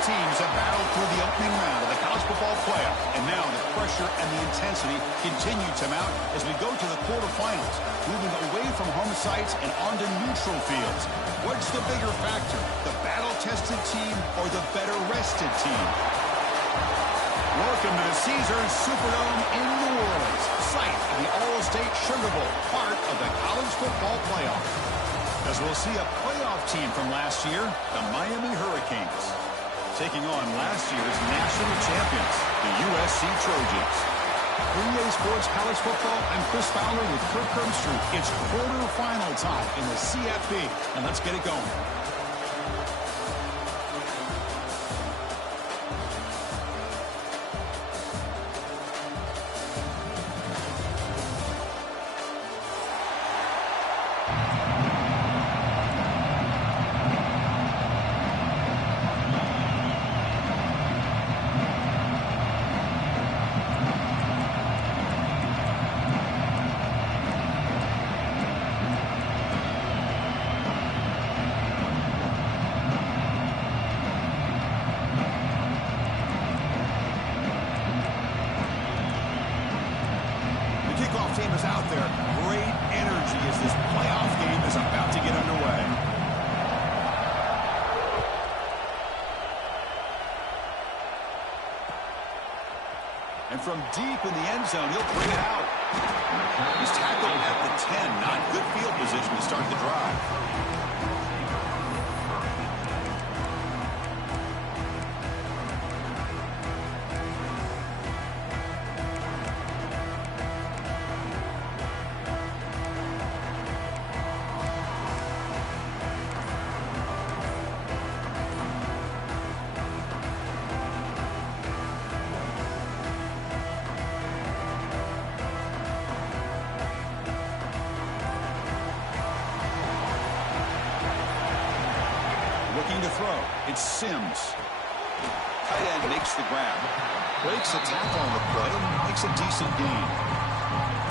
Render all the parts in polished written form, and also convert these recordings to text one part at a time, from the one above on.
teams have battled through the opening round of the college football playoff, and now the pressure and the intensity continue to mount as we go to the quarterfinals, moving away from home sites and onto neutral fields. What's the bigger factor, the battle-tested team or the better-rested team? Welcome to the Caesars Superdome in New Orleans, site of the All-State Sugar Bowl, part of the college football playoff. As we'll see a playoff team from last year, the Miami Hurricanes, taking on last year's national champions, the USC Trojans. 3A Sports College Football, I'm Chris Fowler with Kirk Herbstreit. It's quarterfinal time in the CFP, and let's get it going. Team is out there. Great energy as this playoff game is about to get underway. And from deep in the end zone, he'll bring it out. He's tackled at the 10. Not good field position to start the drive. Looking to throw. It's Sims. Tight end makes the grab. Breaks a tackle on the play and makes a decent gain.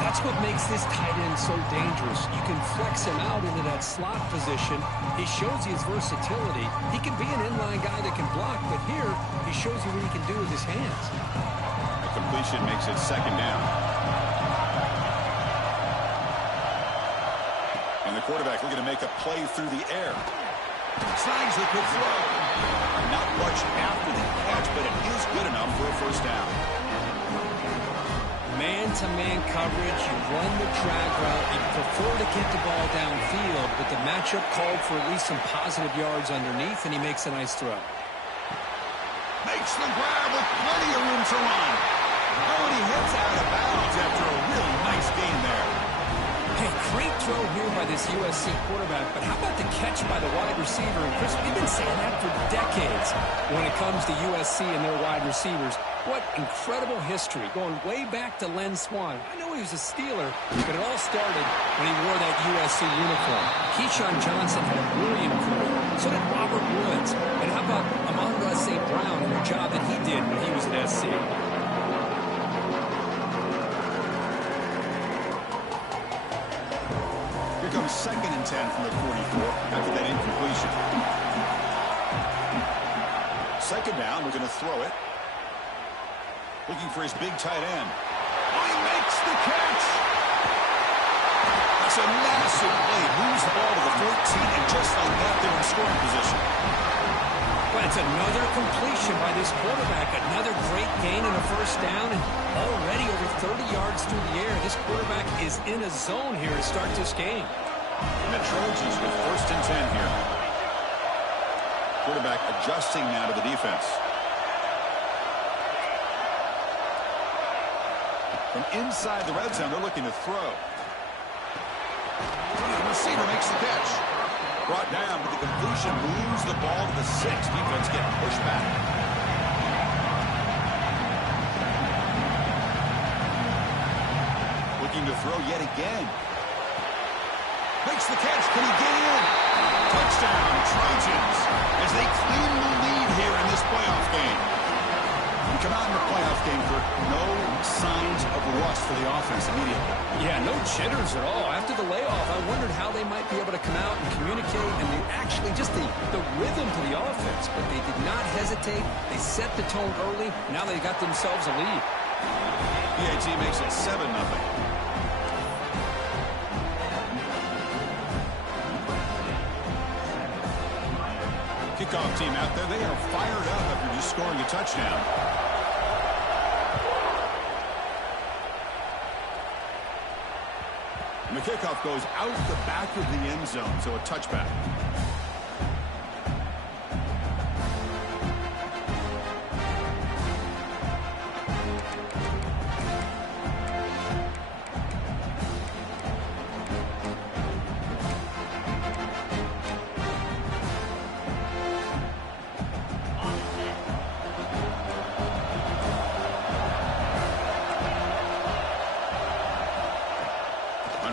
That's what makes this tight end so dangerous. You can flex him out into that slot position. He shows you his versatility. He can be an inline guy that can block, but here he shows you what he can do with his hands. A completion makes it second down. And the quarterback looking to make a play through the air. Signs the good throw. Not much after the catch, but it is good enough for a first down. Man-to-man coverage, you run the drag route, you prefer to get the ball downfield, but the matchup called for at least some positive yards underneath, and he makes a nice throw. Makes the grab with plenty of room to run. Oh, and he hits out of bounds after a really nice gain there. Hey, great throw here by this USC quarterback, but how about the catch by the wide receiver? And Chris, we've been saying that for decades when it comes to USC and their wide receivers. What incredible history, going way back to Len Swan. I know he was a Steeler, but it all started when he wore that USC uniform. Keyshawn Johnson had a brilliant career. So did Robert Woods. And how about Amon-Ra St. Brown and the job that he did when he was at SC? Comes 2nd and 10 from the 44 after that incompletion. Second down, we're going to throw it. Looking for his big tight end. Oh, he makes the catch! That's a massive play. Moves the ball to the 14, and just like that, they're in scoring position. Well, it's another completion by this quarterback. Another great gain in a first down, and already over 30 yards through the air. This quarterback is in a zone here to start this game. And the Trojans with 1st and 10 here. Quarterback adjusting now to the defense. From inside the red zone, they're looking to throw. The receiver makes the catch. Brought down, but the completion moves the ball to the 6. Defense getting pushed back. Looking to throw yet again. Makes the catch. Can he get in? Touchdown, Trojans, as they claim the lead here in this playoff game. We come out in the playoff game for no signs of lost for the offense immediately. Yeah, no jitters at all. After the layoff, I wondered how they might be able to come out and communicate and actually just the rhythm to the offense. But they did not hesitate. They set the tone early. Now they got themselves a lead. PAT makes it 7-0. Kickoff team out there. They are fired up after just scoring a touchdown. And the kickoff goes out the back of the end zone, so a touchback.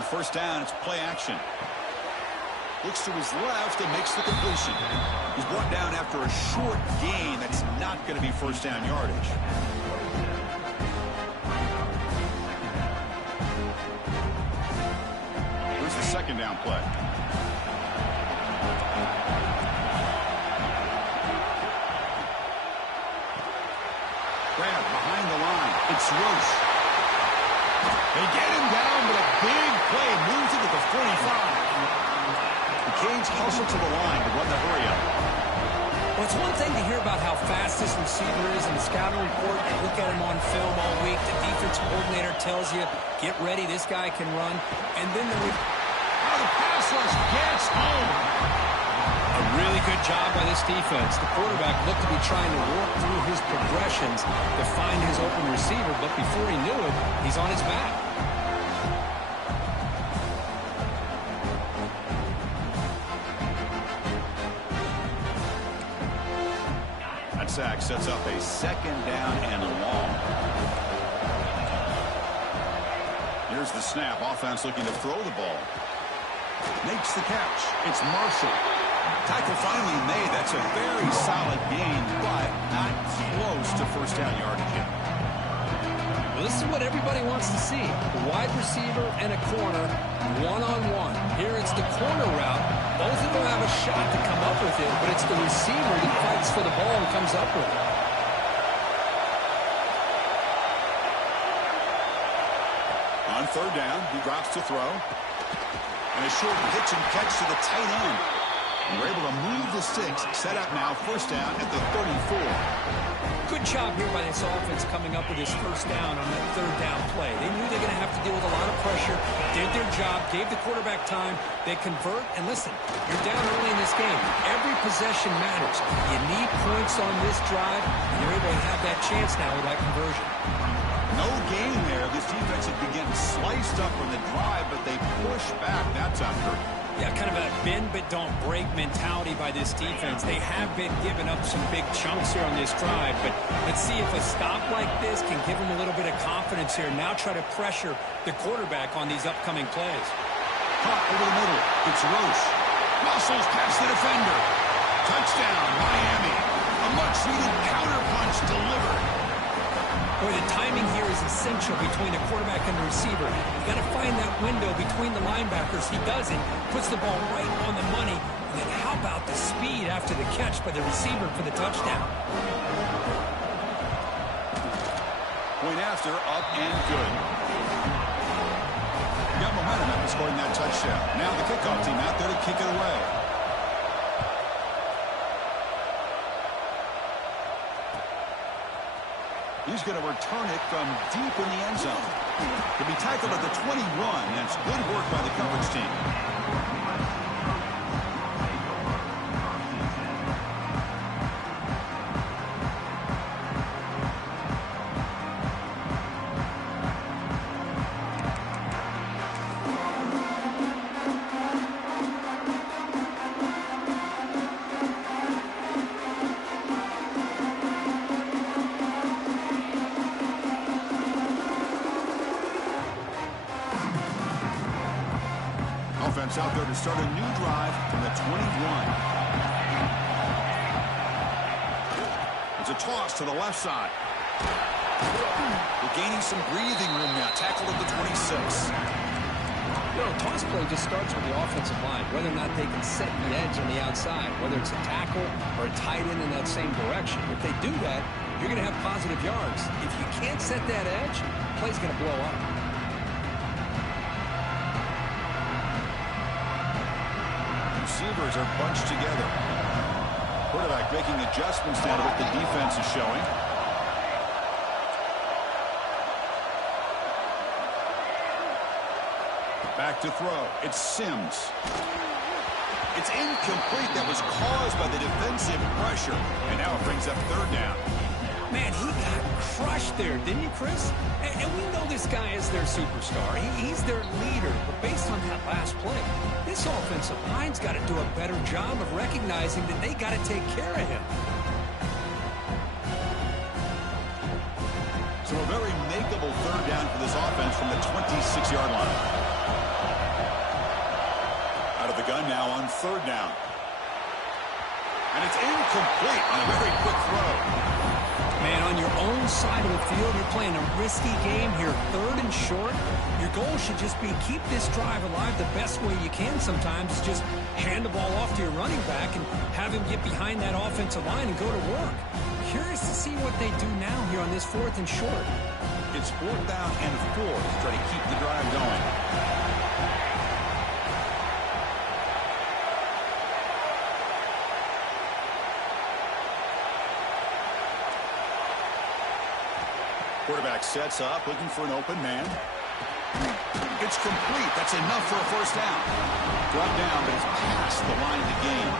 First down, it's play action. Looks to his left and makes the completion. He's brought down after a short gain. That's not going to be first down yardage. Here's the second down play. Grab behind the line. It's Roche. They get him down, but a big play moves it to the 45. The Canes hustle to the line to run the hurry-up. Well, it's one thing to hear about how fast this receiver is in the scouting report. You look at him on film all week. The defense coordinator tells you, get ready, this guy can run. And then the pass rush gets home. A really good job by this defense. The quarterback looked to be trying to work through his progressions to find his open receiver, but before he knew it, he's on his back. That sack sets up a second down and long. Here's the snap. Offense looking to throw the ball. Makes the catch. It's Marshall. Tackle finally made. That's a very solid gain, but not close to first down yardage yet. Well, this is what everybody wants to see. A wide receiver and a corner, one-on-one. Here it's the corner route. Both of them have a shot to come up with it, but it's the receiver that fights for the ball and comes up with it. On third down, he drops to throw. And a short pitch and catch to the tight end. And we're able to move the sticks. Set up now, first down at the 34. Good job here by this offense coming up with his first down on that third down play. They knew they were going to have to deal with a lot of pressure, did their job, gave the quarterback time. They convert, and listen, you're down early in this game. Every possession matters. You need points on this drive, and you're able to have that chance now with that conversion. No gain there. This defense had been getting sliced up on the drive, but they push back that time. Yeah, kind of a bend but don't break mentality by this defense. They have been giving up some big chunks here on this drive, but let's see if a stop like this can give them a little bit of confidence here. Now try to pressure the quarterback on these upcoming plays. Caught over the middle. It's Roche. Muscles past the defender. Touchdown, Miami. A much-needed counterpunch delivered. Boy, the timing here is essential between the quarterback and the receiver. You got to find that window between the linebackers. He doesn't. Puts the ball right on the money. And then how about the speed after the catch by the receiver for the touchdown? Point after, up and good. Got momentum after scoring that touchdown. Now the kickoff team out there to kick it away. He's going to return it from deep in the end zone. To be tackled at the 21. That's good work by the coverage team. Offense out there to start a new drive from the 21. It's a toss to the left side. We're gaining some breathing room now. Tackled at the 26. You know, toss play just starts with the offensive line, whether or not they can set the edge on the outside, whether it's a tackle or a tight end in that same direction. If they do that, you're going to have positive yards. If you can't set that edge, the play's going to blow up. Receivers are bunched together. Quarterback making adjustments now to what the defense is showing. Back to throw. It's Sims. It's incomplete. That was caused by the defensive pressure. And now it brings up third down. Man, he got crushed there, didn't you, Chris? And we know this guy is their superstar. He's their leader. But based on that last play, this offensive line's got to do a better job of recognizing that they got to take care of him. So a very makeable third down for this offense from the 26-yard line. Out of the gun now on third down. And it's incomplete on a very quick throw. Man, on your own side of the field, you're playing a risky game here, third and short. Your goal should just be keep this drive alive the best way you can sometimes. Just hand the ball off to your running back and have him get behind that offensive line and go to work. Curious to see what they do now here on this fourth and short. It's fourth down and 4 to try to keep the drive going. Quarterback sets up, looking for an open man. It's complete. That's enough for a first down. Brought down, but it's past the line of the game.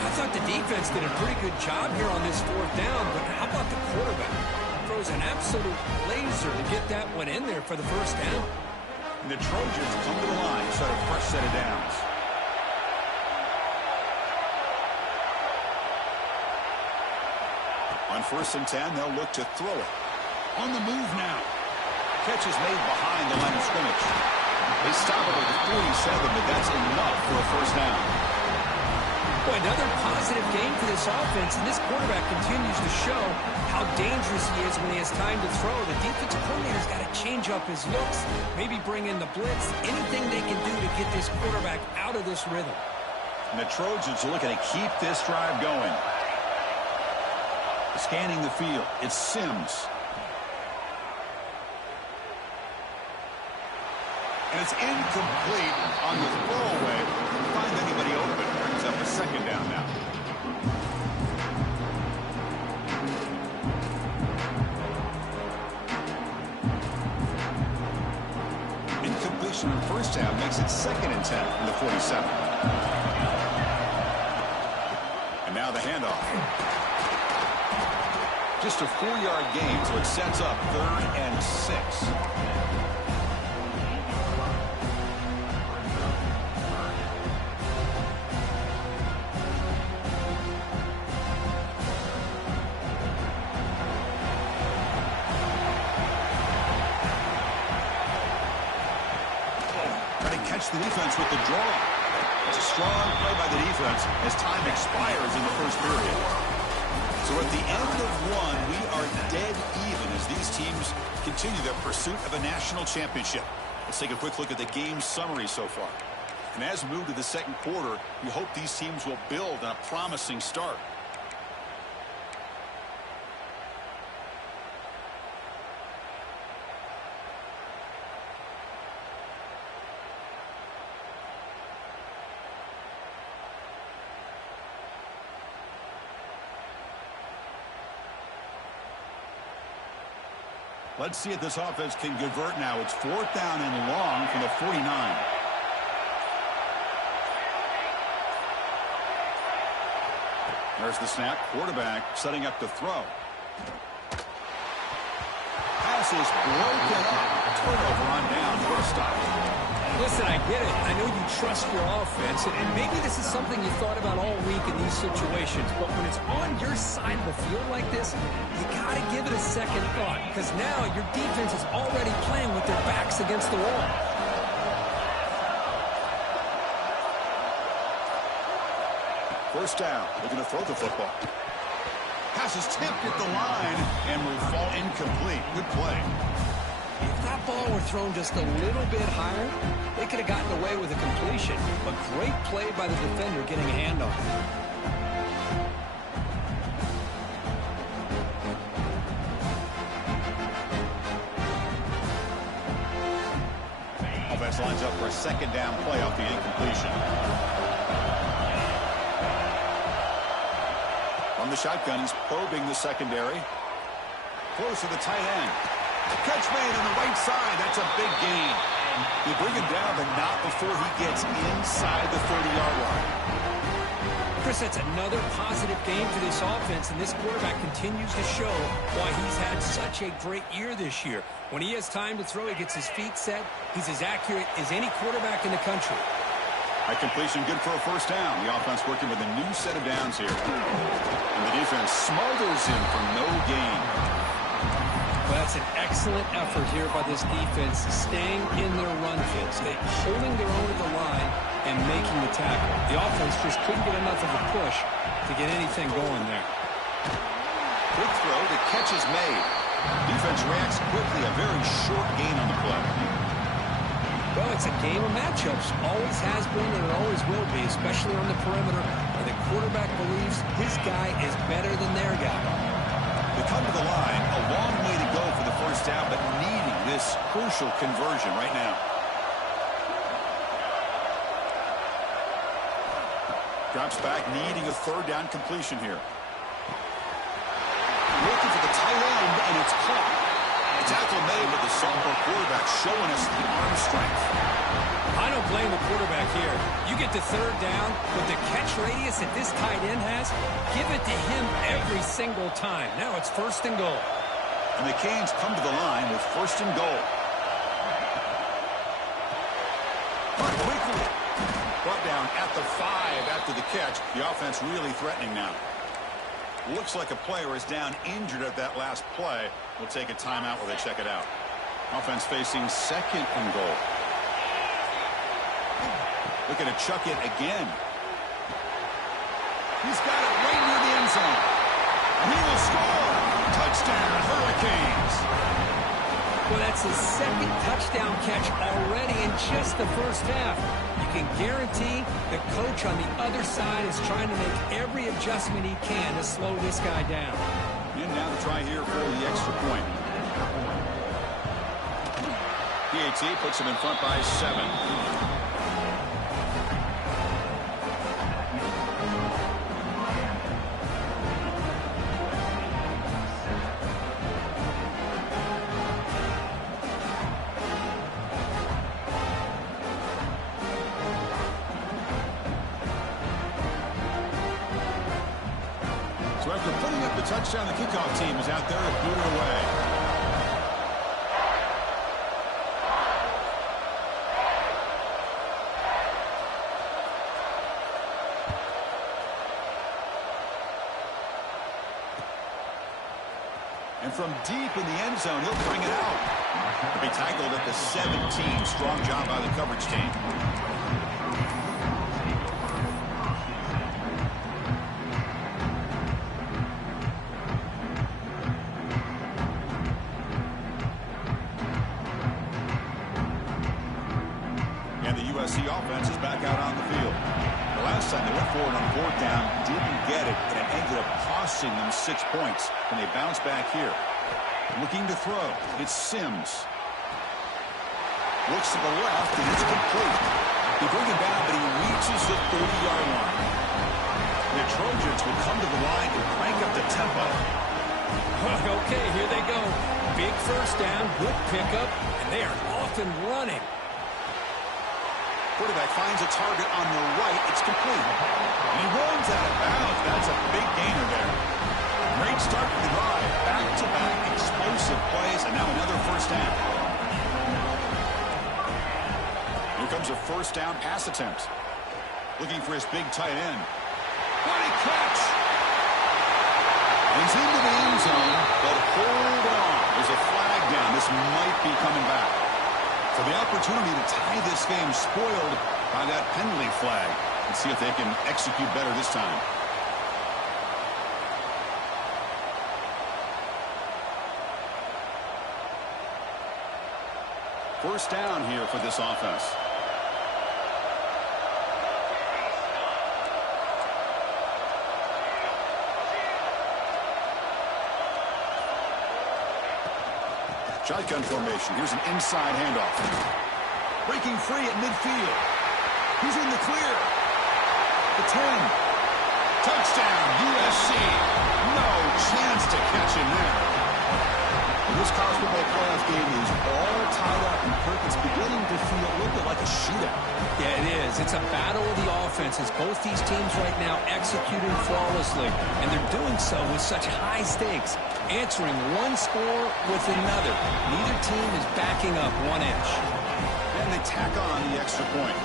I thought the defense did a pretty good job here on this fourth down, but how about the quarterback? Throws an absolute laser to get that one in there for the first down. And the Trojans come to the line, start a fresh set of downs. On 1st and 10, they'll look to throw it. On the move now. Catch is made behind the line of scrimmage. They stop it at the 47, but that's enough for a first down. Boy, another positive game for this offense, and this quarterback continues to show how dangerous he is when he has time to throw. The defensive coordinator's got to change up his looks, maybe bring in the blitz, anything they can do to get this quarterback out of this rhythm. And the Trojans are looking to keep this drive going. Scanning the field, it's Sims. And it's incomplete on the throwaway. Can't find anybody open. Brings up a second down now. Incompletion on first down makes it 2nd and 10 from the 47. And now the handoff. Just a 4-yard gain, so it sets up 3rd and 6. Trying to catch the defense with the draw. It's a strong play by the defense as time expires in the first period. So at the end of one, we are dead even as these teams continue their pursuit of a national championship. Let's take a quick look at the game summary so far. And as we move to the second quarter, we hope these teams will build on a promising start. Let's see if this offense can convert now. It's 4th down and long from the 49. There's the snap. Quarterback setting up to throw. Pass is broken up. Turnover on down. First stop. Listen, I get it. I know you trust your offense, and maybe this is something you thought about all week in these situations, but when it's on your side of the field like this, you got to give it a second thought, because now your defense is already playing with their backs against the wall. First down, looking to throw the football. pass is tipped at the line and will fall incomplete. Good play. If that ball were thrown just a little bit higher, they could have gotten away with a completion. But great play by the defender getting a hand on it. Offense lines up for a second down play off the incompletion. From the shotgun, he's probing the secondary. Close to the tight end. Catch made on the right side. That's a big gain. They bring him down, but not before he gets inside the 30-yard line. Chris, that's another positive game for this offense, and this quarterback continues to show why he's had such a great year this year. When he has time to throw, he gets his feet set. He's as accurate as any quarterback in the country. A completion good for a first down. The offense working with a new set of downs here. And the defense smothers him for no gain. Well, that's an excellent effort here by this defense, staying in their run fits, holding their own at the line and making the tackle. The offense just couldn't get enough of a push to get anything going there. Quick throw, the catch is made. Defense reacts quickly, a very short gain on the play. Well, it's a game of matchups. Always has been and it always will be, especially on the perimeter, where the quarterback believes his guy is better than their guy. They come to the line, a long way to go for the first down, but needing this crucial conversion right now. Drops back, needing a third down completion here. Looking for the tight end, and it's caught. A tackle made, but the sophomore quarterback showing us the arm strength. I don't blame the quarterback here. You get to third down with the catch radius that this tight end has, give it to him every single time. Now it's first and goal. And the Canes come to the line with first and goal. Quickly. Brought down at the 5 after the catch. The offense really threatening now. Looks like a player is down injured at that last play. We'll take a timeout while they check it out. Offense facing second and goal. Looking to chuck it again. He's got it right near the end zone. And he will score. Touchdown, Hurricanes. Well, that's his second touchdown catch already in just the first half. You can guarantee the coach on the other side is trying to make every adjustment he can to slow this guy down. And now the try here for the extra point. PAT puts him in front by 7. So after putting up the touchdown, the kickoff team is out there to boot it away. And from deep in the end zone, he'll bring it out. He'll be tackled at the 17. Strong job by the coverage team. And the USC offense is back out on the field. The last time they went forward on fourth down, didn't get it, and it ended up costing them 6 points. And they bounce back here. Looking to throw. It's Sims. Looks to the left, and it's complete. They bring him down, but he reaches the 30-yard line. The Trojans will come to the line and crank up the tempo. Okay, here they go. Big first down, good pickup, and they are off and running. Quarterback finds a target on the right. It's complete. And he runs out of bounds. That's a big gainer there. Great start to the drive. Back-to-back explosive plays, and now another first down. Here comes a first down pass attempt. Looking for his big tight end. What a catch! He's into the end zone, but hold on. There's a flag down. This might be coming back. So the opportunity to tie this game spoiled by that penalty flag. Let's see if they can execute better this time. First down here for this offense. Shotgun formation. Here's an inside handoff. Breaking free at midfield. He's in the clear. The 10. Touchdown, USC. No chance to catch him there. This college football playoff game is all tied up, and Kirk, it's beginning to feel a little bit like a shootout. Yeah, it is. It's a battle of the offenses. Both these teams right now executing flawlessly, and they're doing so with such high stakes, answering one score with another. Neither team is backing up 1 inch. And they tack on the extra point.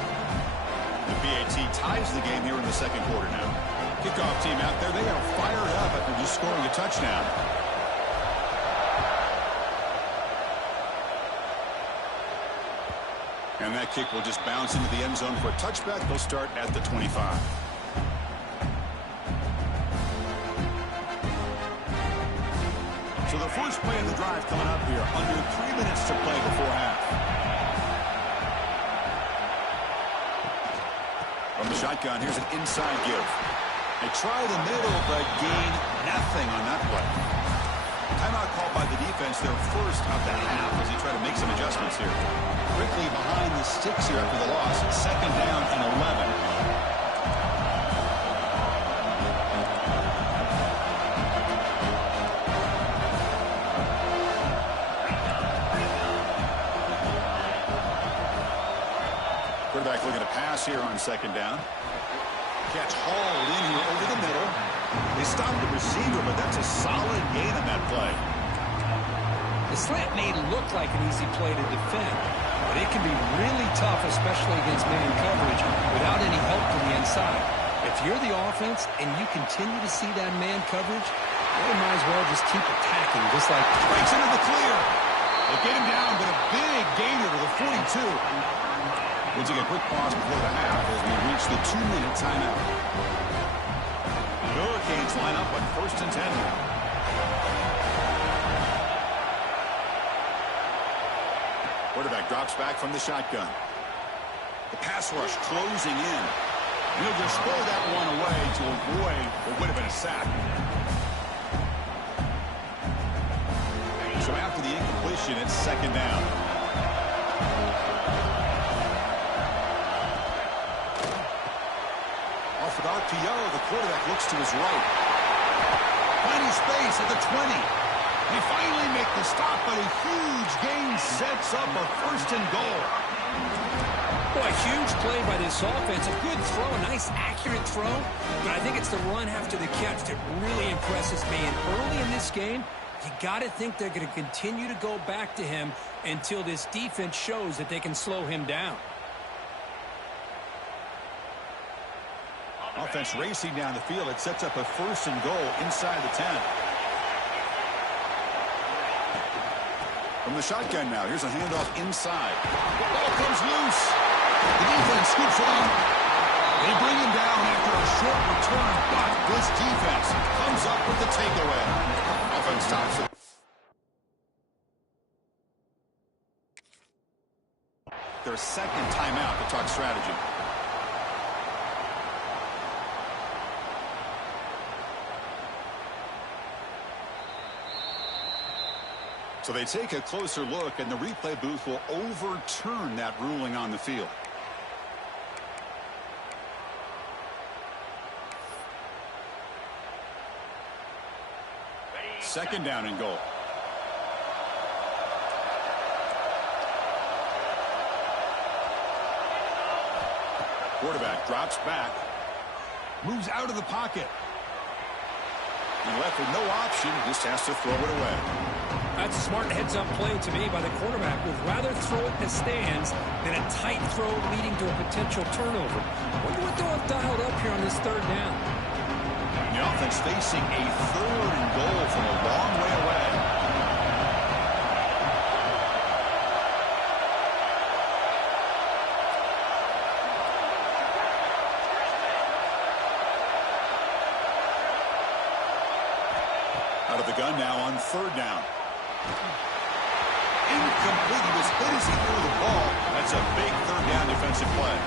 The PAT ties the game here in the second quarter now. Kickoff team out there, they are fired up after just scoring a touchdown. And that kick will just bounce into the end zone for a touchback. They'll start at the 25. So the first play of the drive coming up here. Under 3 minutes to play before half. From the shotgun, here's an inside give. They try the middle, but gain nothing on that play. Timeout called by the defense, their first of the half, as they try to make some adjustments here. Quickly behind the sticks here after the loss. Second down and 11. Quarterback looking to pass here on second down. Catch hauled in here over the middle. They stopped the receiver, but that's a solid gain on that play. The slant may look like an easy play to defend, but it can be really tough, especially against man coverage, without any help to the inside. If you're the offense and you continue to see that man coverage, you might as well just keep attacking, just like... Breaks into the clear. They get him down, but a big gainer to the 42. We'll take a quick pause before the half as we reach the 2-minute timeout. The Hurricanes line up on 1st and 10 now. Quarterback drops back from the shotgun. The pass rush closing in. And he'll just throw that one away to avoid what would have been a sack. So after the incompletion, it's second down. Off with RPO, the quarterback looks to his right. Plenty space at the 20. They finally make the stop, but a huge gain sets up a 1st and goal. Boy, a huge play by this offense. A good throw, a nice accurate throw. But I think it's the run after the catch that really impresses me. And early in this game, you got to think they're going to continue to go back to him until this defense shows that they can slow him down. Offense racing down the field. It sets up a 1st and goal inside the 10. From the shotgun now, here's a handoff inside. The ball comes loose. The defense scoops it up. They bring him down after a short return, but this defense comes up with the takeaway. Offense stops it. Their second timeout to talk strategy. So they take a closer look, and the replay booth will overturn that ruling on the field. Second down and goal. Quarterback drops back. Moves out of the pocket. He left with no option. Just has to throw it away. That's a smart heads-up play to me by the quarterback. Would rather throw it in the stands than a tight throw leading to a potential turnover. Wonder what they'll have dialed up here on this third down. And the offense facing a 3rd and goal from a long way away. Out of the gun now on 3rd down. Incomplete. He was hit as he threw the That's a big third down defensive play.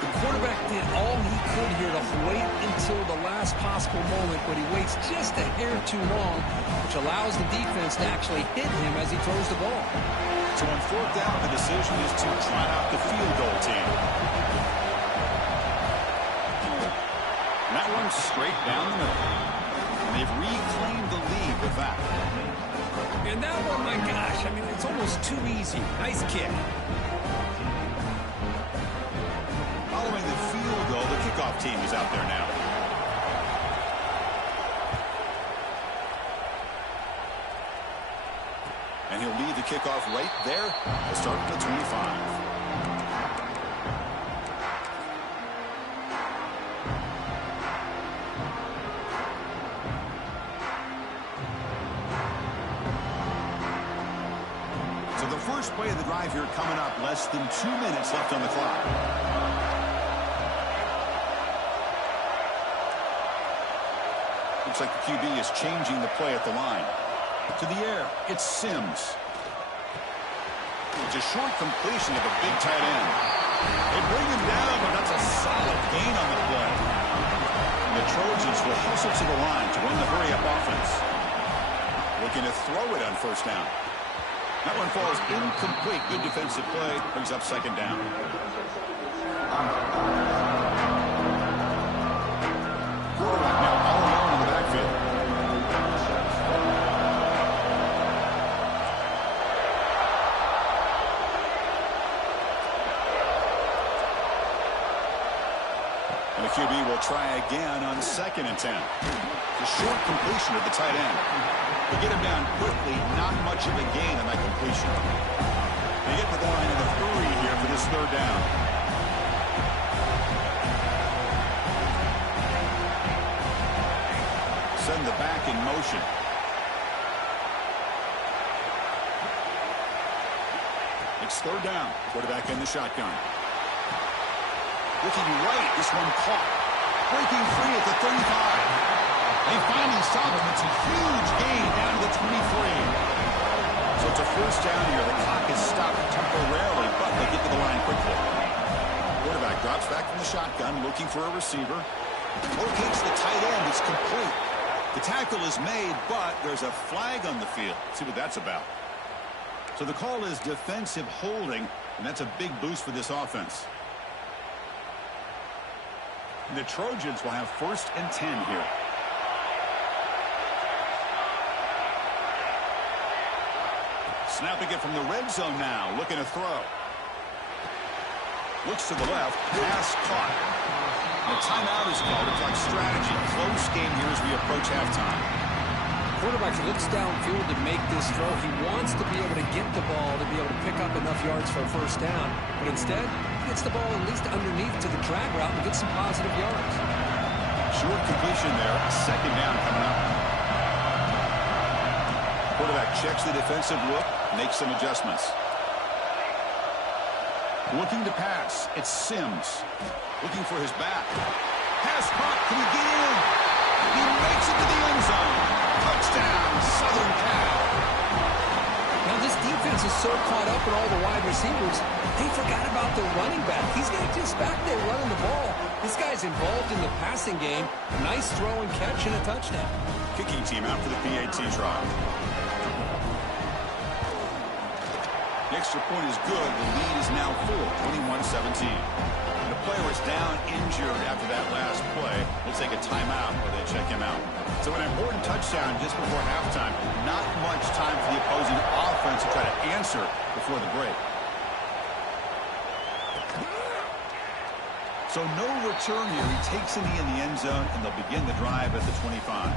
The quarterback did all he could here to wait until the last possible moment, but he waits just a hair too long, which allows the defense to actually hit him as he throws the ball. So on fourth down, the decision is to try out the field goal team. And that one's straight down the middle. And they've reclaimed the lead with that. And that one, my gosh, I mean, it's almost too easy. Nice kick. Following the field goal, the kickoff team is out there now. And he'll lead the kickoff right there to start at the 25. So the first play of the drive here coming up, less than 2 minutes left on the clock. Looks like the QB is changing the play at the line. To the air, it's Sims. It's a short completion of a big tight end. They bring him down, but that's a solid gain on the play. And the Trojans will hustle to the line to run the hurry-up offense. Looking to throw it on first down. That one falls incomplete. Good defensive play. Brings up second down. Quarterback now all alone in the backfield. And the QB will try again on 2nd and 10. The short completion of the tight end. They get him down quickly, not much of a gain on that completion. They get to the line in a hurry here for this third down. Send the back in motion. It's third down. Quarterback in the shotgun. Looking right, this one caught. Breaking free at the 35. They finally stop him. It's a huge gain down to the 23. So it's a first down here. The clock is stopped temporarily, but they get to the line quickly. Quarterback drops back from the shotgun, looking for a receiver. Locates the tight end. It's complete. The tackle is made, but there's a flag on the field. Let's see what that's about. So the call is defensive holding, and that's a big boost for this offense. And the Trojans will have 1st and 10 here. Snapping it from the red zone now, looking to throw. Looks to the left, pass caught. And a timeout is called to talk strategy. Close game here as we approach halftime. Quarterback looks downfield to make this throw. He wants to be able to get the ball to be able to pick up enough yards for a first down. But instead, he gets the ball at least underneath to the drag route and gets some positive yards. Short completion there. Second down coming up. Quarterback checks the defensive look, makes some adjustments. Looking to pass. It's Sims. Looking for his back. Pass caught. Can he get in? He makes it to the end zone. Touchdown, Southern Cal. Now this defense is so caught up in all the wide receivers, they forgot about the running back. He's not just back there running the ball. This guy's involved in the passing game. A nice throw and catch and a touchdown. Kicking team out for the PAT try. The extra point is good. The lead is now full, 21-17. The player is down injured after that last play. We'll take a timeout or they check him out. So an important touchdown just before halftime. Not much time for the opposing offense to try to answer before the break. So no return here. He takes a knee in the end zone, and they'll begin the drive at the 25.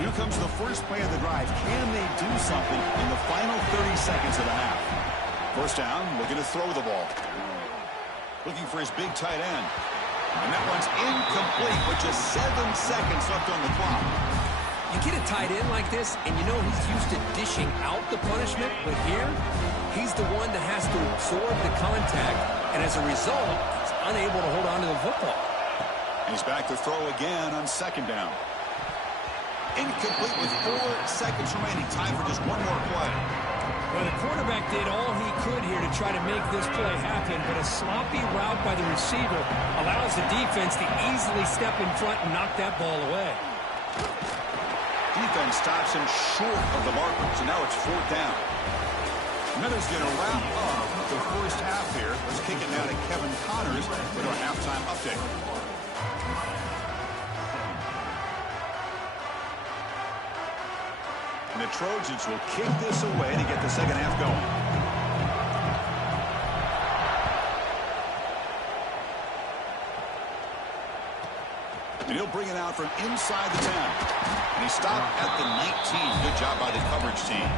Here comes the first play of the drive. Can they do something in the final 30 seconds of the half? First down, looking to throw the ball. Looking for his big tight end. And that one's incomplete with just 7 seconds left on the clock. You get a tight end like this, and you know he's used to dishing out the punishment, but here, he's the one that has to absorb the contact, and as a result, he's unable to hold on to the football. He's back to throw again on second down. Incomplete with 4 seconds remaining. Time for just one more play. Well, the quarterback did all he could here to try to make this play happen, but a sloppy route by the receiver allows the defense to easily step in front and knock that ball away. Defense stops him short of the marker, so now it's 4th down. Miller's going to wrap up the first half here. Let's kick it now to Kevin Connors with our halftime update. And the Trojans will kick this away to get the second half going. And he'll bring it out from inside the 10. And he stopped at the 19. Good job by the coverage team.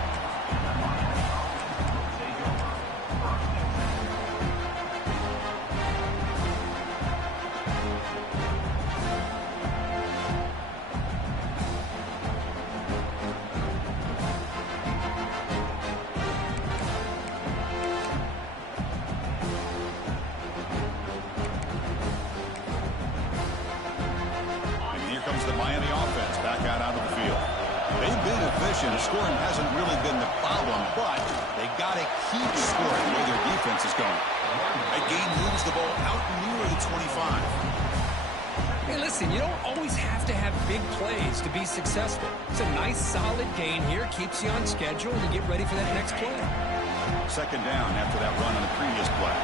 The Miami offense back out onto the field. They've been efficient. Scoring hasn't really been the problem, but they got to keep scoring the way their defense is going. That game moves the ball out near the 25. Hey, listen, you don't always have to have big plays to be successful. It's a nice, solid gain here. Keeps you on schedule, and you get ready for that next play. Second down after that run on the previous play.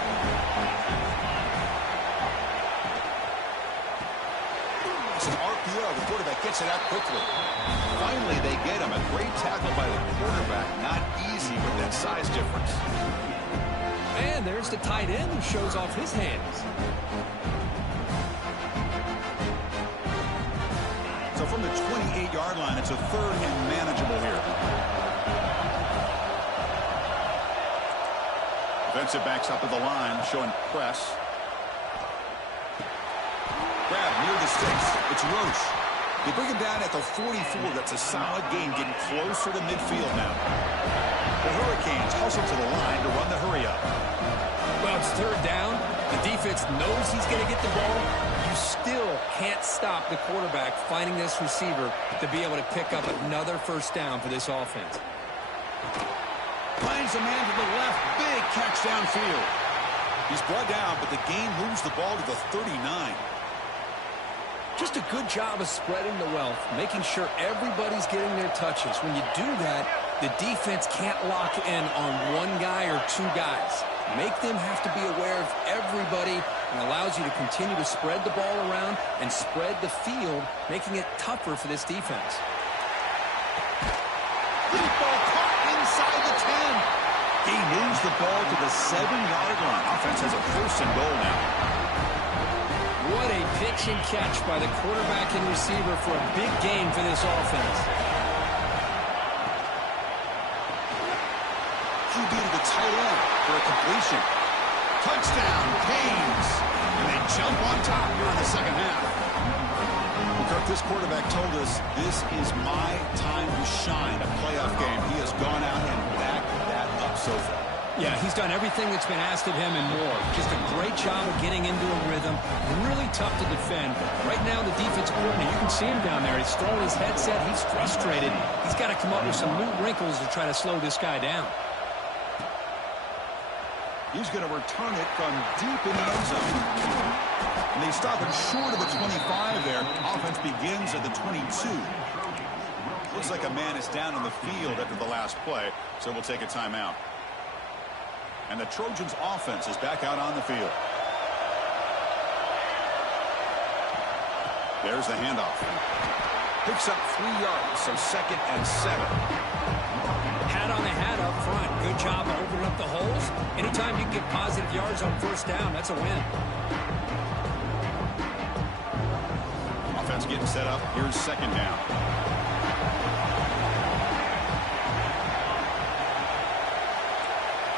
The quarterback gets it out quickly. Finally, they get him. A great tackle by the quarterback. Not easy with that size difference. And there's the tight end who shows off his hands. So from the 28-yard line, it's a 3rd and manageable here. Defensive backs up at the line, showing press. Grab near the sticks. It's Roche. They bring him down at the 44. That's a solid gain, getting closer to midfield now. The Hurricanes hustle to the line to run the hurry up. Well, it's 3rd down. The defense knows he's going to get the ball. You still can't stop the quarterback finding this receiver to be able to pick up another 1st down for this offense. Finds a man to the left. Big catch downfield. He's brought down, but the gain moves the ball to the 39. Just a good job of spreading the wealth, making sure everybody's getting their touches. When you do that, the defense can't lock in on one guy or 2 guys. Make them have to be aware of everybody and allows you to continue to spread the ball around and spread the field, making it tougher for this defense. Deep ball caught inside the 10. He moves the ball to the 7-yard line. Offense has a 1st and goal now. What a pitch and catch by the quarterback and receiver for a big gain for this offense. QB to the tight end for a completion. Touchdown, Canes. And they jump on top here in the second half. Well, Kirk, this quarterback told us this is my time to shine. A playoff game. He has gone out and backed that up so far. Yeah, he's done everything that's been asked of him and more. Just a great job of getting into a rhythm. Really tough to defend. Right now, the defense coordinator, you can see him down there. He's throwing his headset. He's frustrated. He's got to come up with some new wrinkles to try to slow this guy down. He's going to return it from deep in the end zone. And they stop him short of the 25 there. Offense begins at the 22. Looks like a man is down on the field after the last play, so we'll take a timeout. And the Trojans offense is back out on the field. There's the handoff. Picks up 3 yards, so 2nd and 7. Hat on the hat up front. Good job of opening up the holes. Anytime you can get positive yards on 1st down, that's a win. Offense getting set up. Here's 2nd down.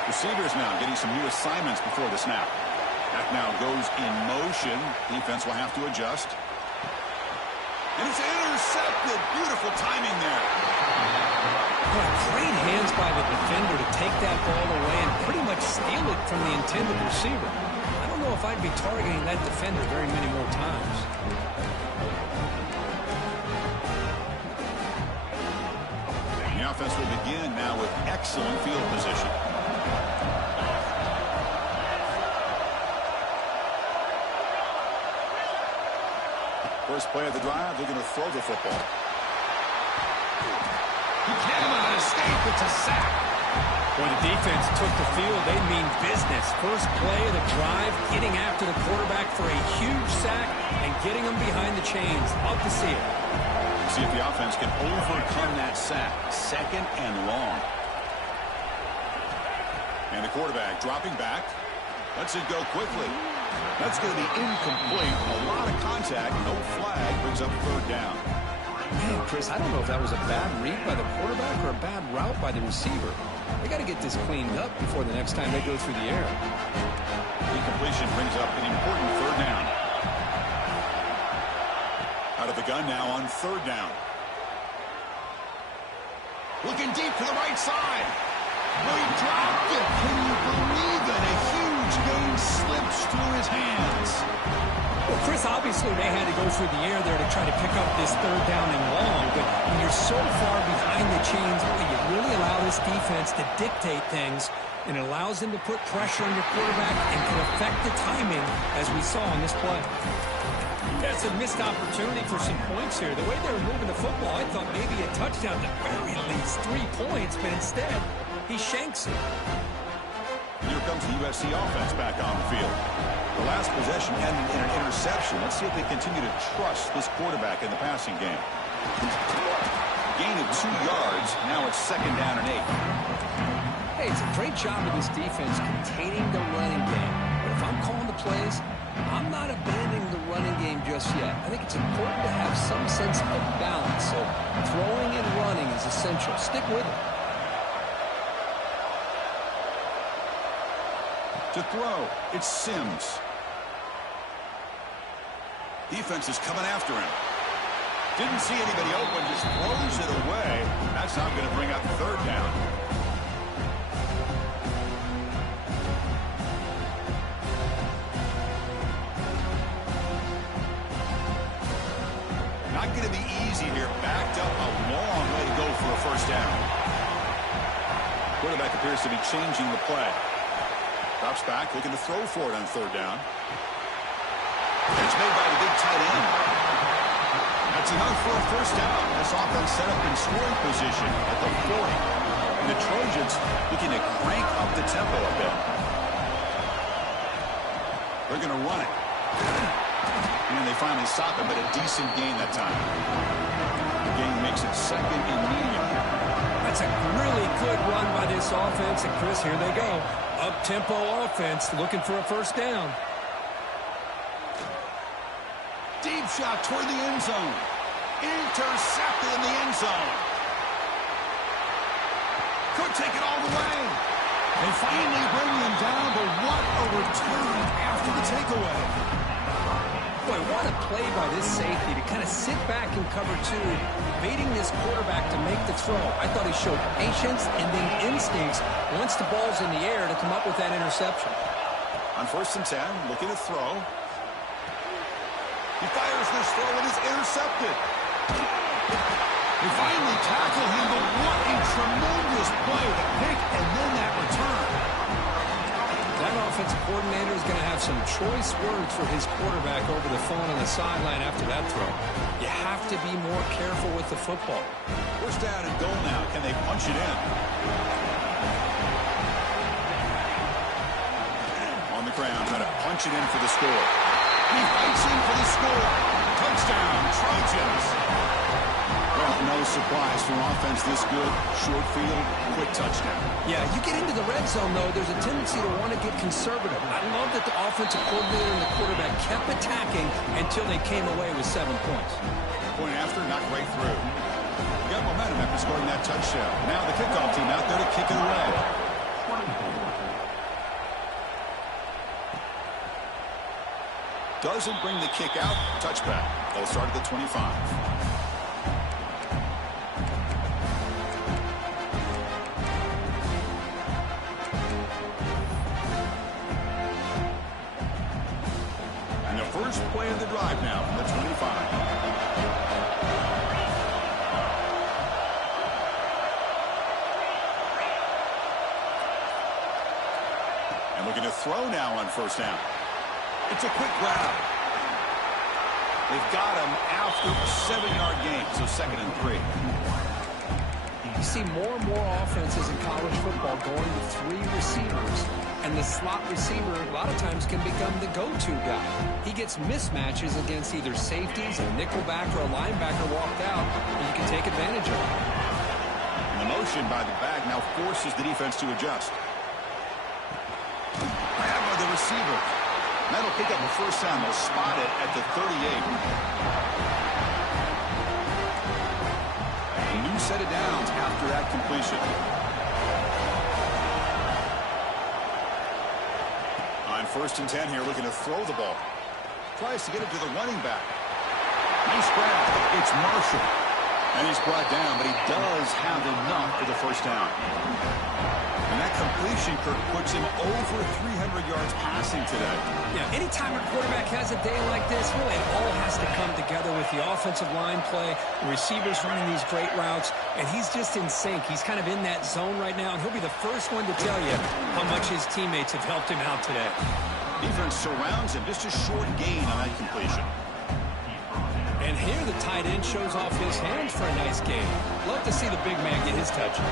Receivers now getting some new assignments before the snap. That now goes in motion. Defense will have to adjust. And it's intercepted. Beautiful timing there. Boy, great hands by the defender to take that ball away and pretty much steal it from the intended receiver. I don't know if I'd be targeting that defender very many more times. The offense will begin now with excellent field position. First play of the drive, they're going to throw the football. He cannot escape. It's a sack. When the defense took the field, they mean business. First play of the drive, getting after the quarterback for a huge sack and getting him behind the chains. Love to see it. See if the offense can overcome that sack. Second and long. And the quarterback dropping back. Lets it go quickly. That's going to be incomplete. A lot of contact. No flag. Brings up third down. Man, Chris, I don't know if that was a bad read by the quarterback or a bad route by the receiver. They got to get this cleaned up before the next time they go through the air. Incompletion brings up an important third down. Out of the gun now on third down. Looking deep to the right side. Oh, he dropped it. Can you believe it? A huge gain slips through his hands. Well, Chris, obviously they had to go through the air there to try to pick up this third down and long, but when you're so far behind the chains, you really allow this defense to dictate things, and it allows them to put pressure on your quarterback and can affect the timing, as we saw on this play. That's a missed opportunity for some points here. The way they were moving the football, I thought maybe a touchdown, at very least 3 points, but instead, he shanks it. Here comes the USC offense back on the field. The last possession ended in an interception. Let's see if they continue to trust this quarterback in the passing game. Gain of 2 yards. Now it's second down and 8. Hey, it's a great job of this defense containing the running game. But if I'm calling the plays, I'm not abandoning the running game just yet. I think it's important to have some sense of balance. So throwing and running is essential. Stick with it. To throw, it's Sims. Defense is coming after him. Didn't see anybody open, just throws it away. That's not going to bring up third down. Not going to be easy here. Backed up a long way to go for a first down. Quarterback appears to be changing the play. Drops back, looking to throw for it on third down. Catch made by the big tight end. That's enough for a first down. This offense set up in scoring position at the 40. And the Trojans looking to crank up the tempo a bit. They're going to run it. And they finally stop it, but a decent gain that time. The gain makes it second and medium. That's a really good run by this offense. And, Chris, here they go. Up-tempo offense looking for a first down. Deep shot toward the end zone. Intercepted in the end zone. Could take it all the way. They finally bring him down, but what a return after the takeaway. Boy, what a play by this safety to kind of sit back in cover 2, baiting this quarterback to make the throw. I thought he showed patience and then instincts once the ball's in the air to come up with that interception. On first and 10, looking to throw. He fires this throw and is intercepted. They finally tackle him, but what a tremendous play. The pick and then that return. That offensive coordinator is going to have some choice words for his quarterback over the phone on the sideline after that throw. You have to be more careful with the football. First down and goal now. Can they punch it in? On the ground, trying to punch it in for the score. He fights in for the score. Touchdown, Trojans. Well, no surprise for offense this good. Short field, quick touchdown. Yeah, you get into the red zone, though, there's a tendency to want to get conservative. I love that the offensive coordinator and the quarterback kept attacking until they came away with 7 points. Point after, knocked right through. Got momentum after scoring that touchdown. Now the kickoff team out there to kick it away. Doesn't bring the kick out. Touchback. They'll start at the 25. And the first play of the drive now from the 25. And looking to throw now on first down. It's a quick grab. They've got him after a 7-yard gain, so 2nd and 3. You see more and more offenses in college football going to 3 receivers, and the slot receiver a lot of times can become the go-to guy. He gets mismatches against either safeties, a nickelback, or a linebacker walked out, and you can take advantage of it. And the motion by the back now forces the defense to adjust. Grab by the receiver. That'll pick up the first down. They'll spot it at the 38. A new set of downs after that completion. On 1st and 10 here, looking to throw the ball. Tries to get it to the running back. Nice grab. It's Marshall. And he's brought down, but he does have enough for the first down. And that completion, Kirk, puts him over 300 yards passing today. Yeah, anytime a quarterback has a day like this, really it all has to come together with the offensive line play, the receivers running these great routes, and he's just in sync. He's kind of in that zone right now, and he'll be the first one to tell you how much his teammates have helped him out today. Defense surrounds him. Just a short gain on that completion. And here the tight end shows off his hands for a nice gain. Love to see the big man get his touches.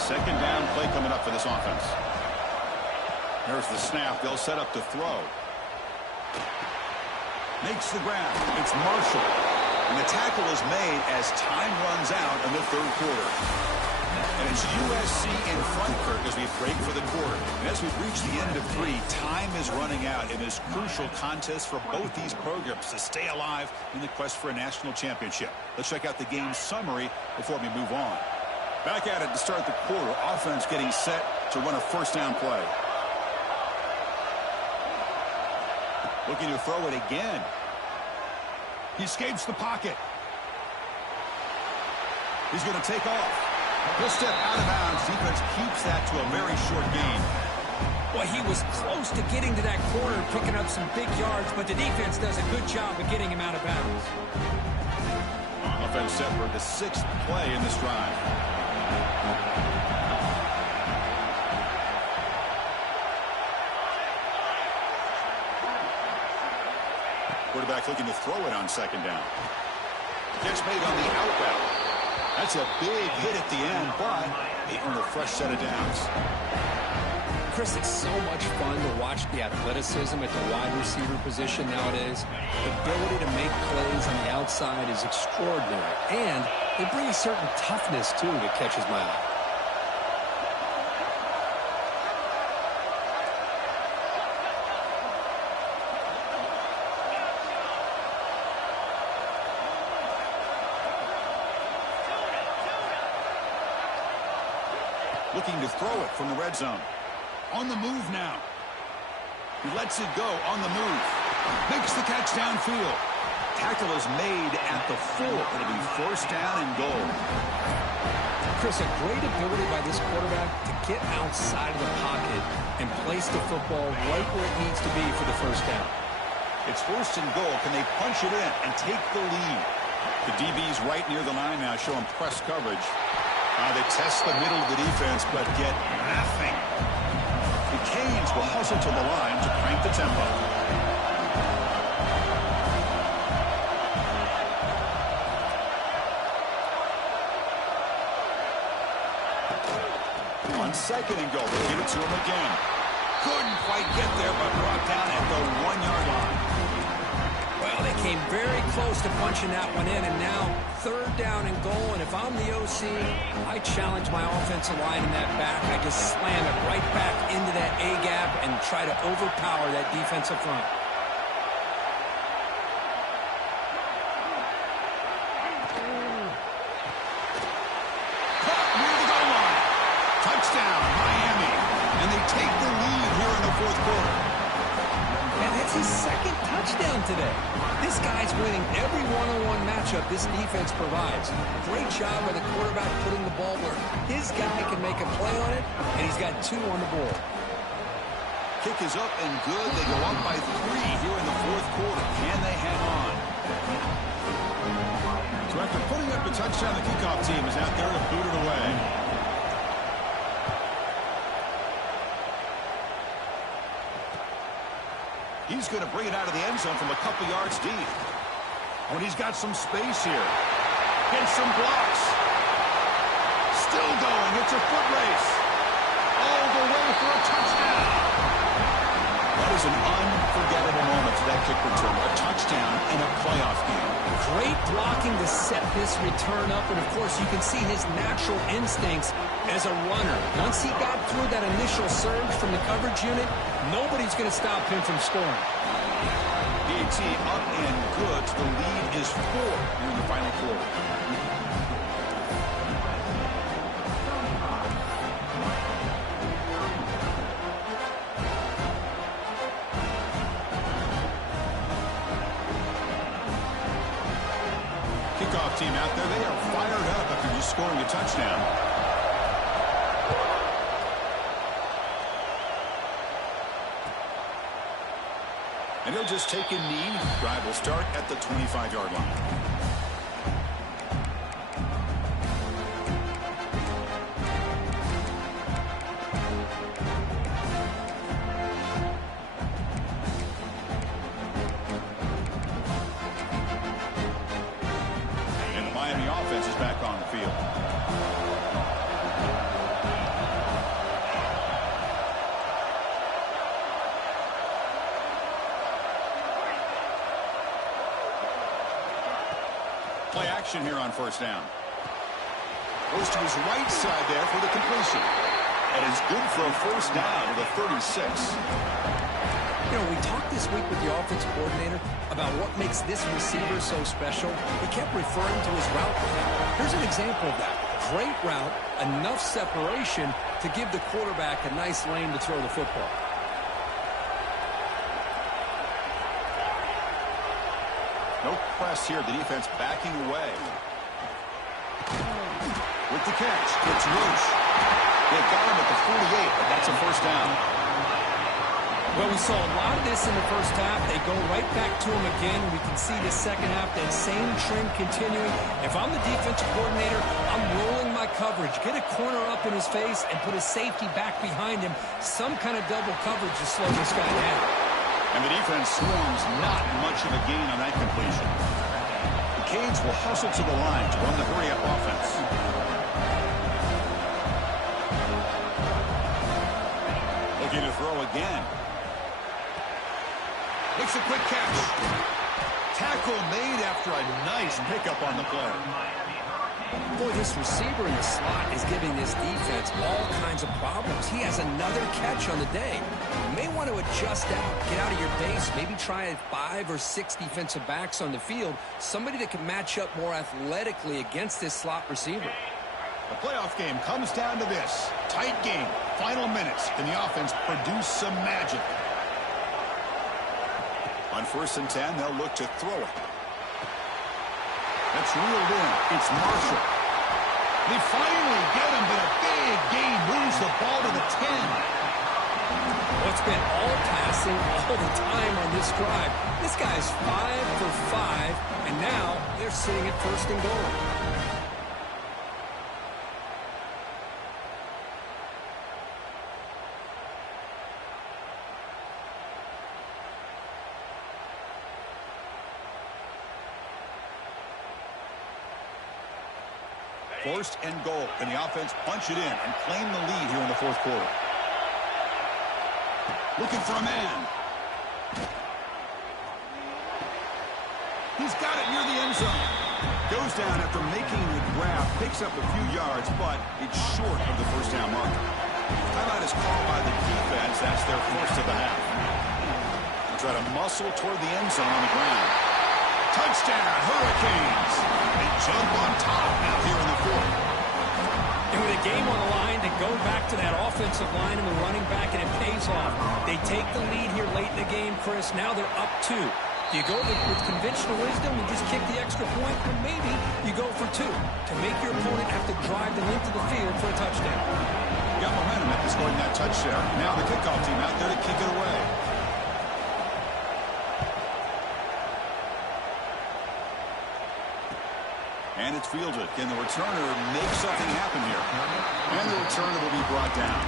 2nd down play coming up for this offense. There's the snap. They'll set up to throw. Makes the grab. It's Marshall. And the tackle is made as time runs out in the 3rd quarter. And it's USC in front, Kirk, as we break for the quarter. And as we've reached the end of 3, time is running out in this crucial contest for both these programs to stay alive in the quest for a national championship. Let's check out the game summary before we move on. Back at it to start the quarter. Offense getting set to run a first down play. Looking to throw it again. He escapes the pocket. He's going to take off. He'll step out of bounds. Defense keeps that to a very short gain. Well, he was close to getting to that corner, picking up some big yards, but the defense does a good job of getting him out of bounds. Offense set for the 6th play in this drive. Quarterback looking to throw it on 2nd down. Catch made on the out route. That's a big hit at the end, but they earn a fresh set of downs. Chris, it's so much fun to watch the athleticism at the wide receiver position nowadays. The ability to make plays on the outside is extraordinary, and they bring a certain toughness, too, that catches my eye. Looking to throw it from the red zone. On the move now. He lets it go on the move. Makes the catch downfield. Tackle is made at the 4. It'll be first down and goal. Chris, a great ability by this quarterback to get outside of the pocket and place the football right where it needs to be for the first down. It's first and goal. Can they punch it in and take the lead? The DB's right near the line now, showing press coverage. They test the middle of the defense, but get nothing. The Canes will hustle to the line to crank the tempo. On 2nd and goal, they'll give it to him again. Couldn't quite get there, but brought down at the 1-yard line. Well, they came very close to punching that one in, and now 3rd down and goal. And if I'm the OC, I challenge my offensive line in that back. I just slam it right back into that A-gap and try to overpower that defensive front. Caught near the goal line. Touchdown, Miami. And they take the lead here in the 4th quarter. And that's his second touchdown today. This guy's winning every one-on-one matchup this defense provides. Great job by the quarterback putting the ball where his guy can make a play on it, and he's got 2 on the board. Kick is up and good. They go up by 3 here in the fourth quarter. Can they hang on? So after putting up the touchdown, the kickoff team is out there to boot it away. He's going to bring it out of the end zone from a couple yards deep. When he's got some space here. Gets some blocks. Still going. It's a foot race. All the way for a touchdown. That is an unforgettable moment for that kick return. A touchdown in a playoff game. Great blocking to set this return up, and of course you can see his natural instincts as a runner. Once he got through that initial surge from the coverage unit, nobody's going to stop him from scoring. PAT up and good. The lead is 4 here in the final quarter. Kickoff team out there, they are fired up after just scoring a touchdown. And he'll just take a knee. Drive will start at the 25-yard line. Play action here on first down. Goes to his right side there for the completion. And is good for a first down to the 36. You know, we talked this week with the offensive coordinator about what makes this receiver so special. He kept referring to his route. Here's an example of that. Great route, enough separation to give the quarterback a nice lane to throw the football. No press here. The defense backing away. With the catch, it's loose. They got him at the 48, but that's a first down. Well, we saw a lot of this in the first half. They go right back to him again. We can see the second half, that same trend continuing. If I'm the defensive coordinator, I'm rolling my coverage. Get a corner up in his face and put a safety back behind him. Some kind of double coverage to slow this guy down. And the defense swarms, not much of a gain on that completion. The Canes will hustle to the line to run the hurry-up offense. Looking to throw again. Makes a quick catch. Tackle made after a nice pickup on the play. Boy, this receiver in the slot is giving this defense all kinds of problems. He has another catch on the day. You may want to adjust out, get out of your base, maybe try 5 or 6 defensive backs on the field, somebody that can match up more athletically against this slot receiver. The playoff game comes down to this. Tight game, final minutes. Can the offense produce some magic? On 1st and 10, they'll look to throw it. That's reeled in. It's Marshall. They finally get him, but a big gain moves the ball to the 10. Well, it's been all passing all the time on this drive. This guy's 5 for 5, and now they're sitting at 1st and goal. First and goal. Can the offense punch it in and claim the lead here in the fourth quarter? Looking for a man. He's got it near the end zone. Goes down after making the grab. Picks up a few yards, but it's short of the first down mark. Timeout is called by the defense. That's their first of the half. They try to muscle toward the end zone on the ground. Touchdown, Hurricanes. They jump on top now here in the fourth. And with a game on the line, the go back to that offensive line and the running back, and it pays off. They take the lead here late in the game, Chris. Now they're up 2. Do you go with conventional wisdom and just kick the extra point? Or maybe you go for 2 to make your opponent have to drive the length of the field for a touchdown. Got momentum after scoring that touchdown. Now the kickoff team out there to kick it away. And it's fielded. Can the returner make something happen here? And the returner will be brought down.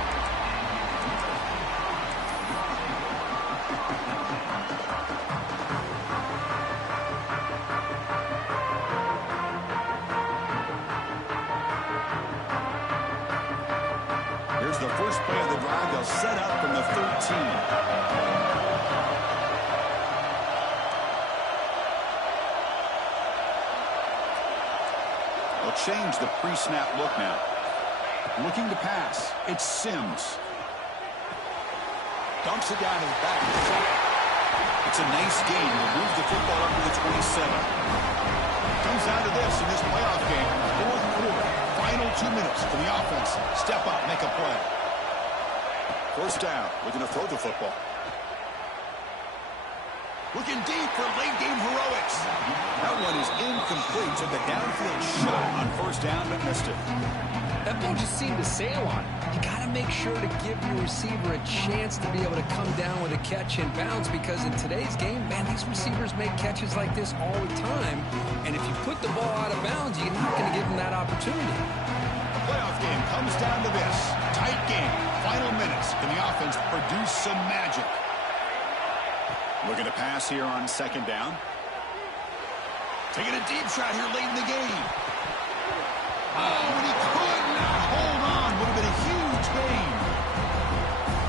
Here's the first play of the drive. They'll set up from the 13. Change the pre-snap look now. Looking to pass. It's Sims. Dumps it down to the back of the shot. It's a nice gain. Will move the football up to the 27. Comes down to this in this playoff game. Fourth quarter. Final 2 minutes for the offense. Step up, make a play. First down. Looking to throw the football. Looking deep for late-game heroics. That one is incomplete. Took a downfield shot on first down, but missed it. That ball just seemed to sail on it. You got to make sure to give your receiver a chance to be able to come down with a catch and bounce, because in today's game, man, these receivers make catches like this all the time. And if you put the ball out of bounds, you're not going to give them that opportunity. The playoff game comes down to this. Tight game. Final minutes. Can the offense produce some magic? Looking to pass here on second down. Taking a deep shot here late in the game. Oh, and he could not hold on. Would have been a huge gain.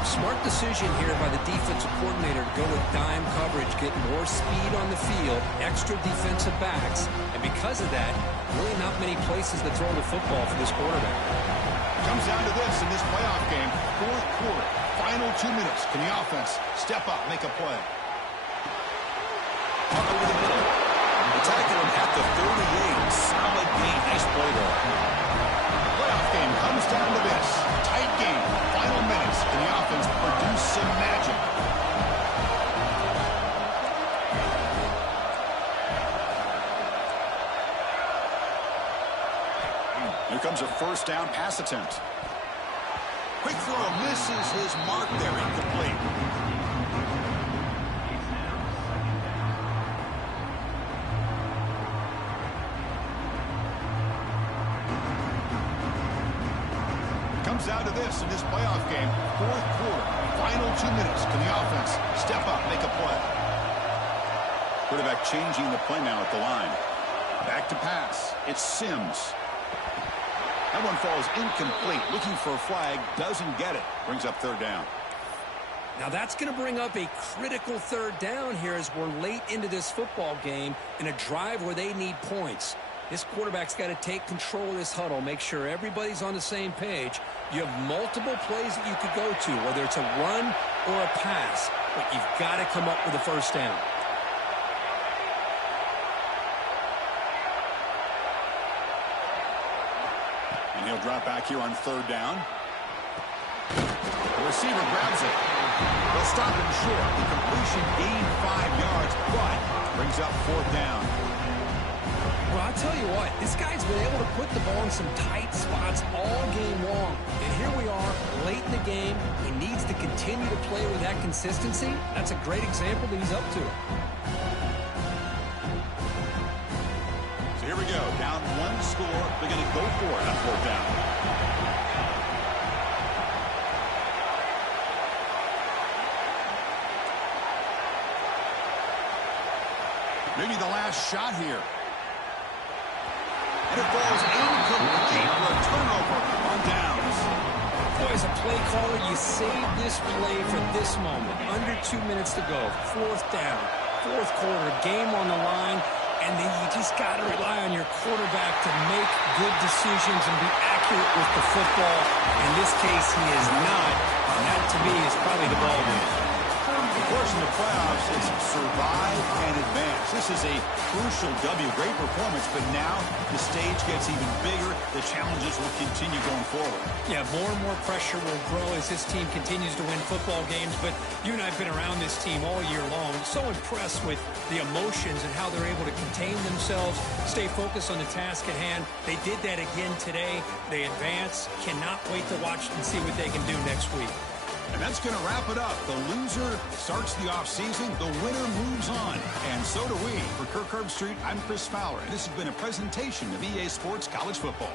Smart decision here by the defensive coordinator to go with dime coverage, get more speed on the field, extra defensive backs, and because of that, really not many places to throw the football for this quarterback. Comes down to this in this playoff game. Fourth quarter. Final 2 minutes. Can the offense step up, make a play? Up over the middle. Attacking him at the 38. Solid gain. Nice play there. Playoff game comes down to this. Tight game. Final minutes. Can the offense produce some magic? Here comes a first down pass attempt. Quick throw. Misses his mark there. Incomplete. Comes down to this in this playoff game. Fourth quarter. Final 2 minutes. Can the offense step up, make a play? Quarterback changing the play now at the line. Back to pass. It's Sims. That one falls incomplete. Looking for a flag. Doesn't get it. Brings up third down. Now that's going to bring up a critical third down here as we're late into this football game in a drive where they need points. This quarterback's got to take control of this huddle, make sure everybody's on the same page. You have multiple plays that you could go to, whether it's a run or a pass, but you've got to come up with a first down. And he'll drop back here on third down. The receiver grabs it. They'll stop him short. The completion gained 5 yards, but brings up fourth down. Well, I'll tell you what, this guy's been able to put the ball in some tight spots all game long. And here we are, late in the game. He needs to continue to play with that consistency. That's a great example that he's up to it. So here we go. Down one score. They're going to go for it on fourth down. Maybe the last shot here. And it falls incomplete for a turnover on downs. Boy, as a play caller, you save this play for this moment. Under 2 minutes to go. Fourth down. Fourth quarter. Game on the line. And then you just got to rely on your quarterback to make good decisions and be accurate with the football. In this case, he is not. And that, to me, is probably the ball game. Of course, in the playoffs, it's survive and advance. This is a crucial W. Great performance, but now the stage gets even bigger. The challenges will continue going forward. Yeah, more and more pressure will grow as this team continues to win football games. But you and I have been around this team all year long. So impressed with the emotions and how they're able to contain themselves, stay focused on the task at hand. They did that again today. They advance. Cannot wait to watch and see what they can do next week. And that's going to wrap it up. The loser starts the offseason. The winner moves on. And so do we. For Kirk Herbstreit, I'm Chris Fowler. And this has been a presentation of EA Sports College Football.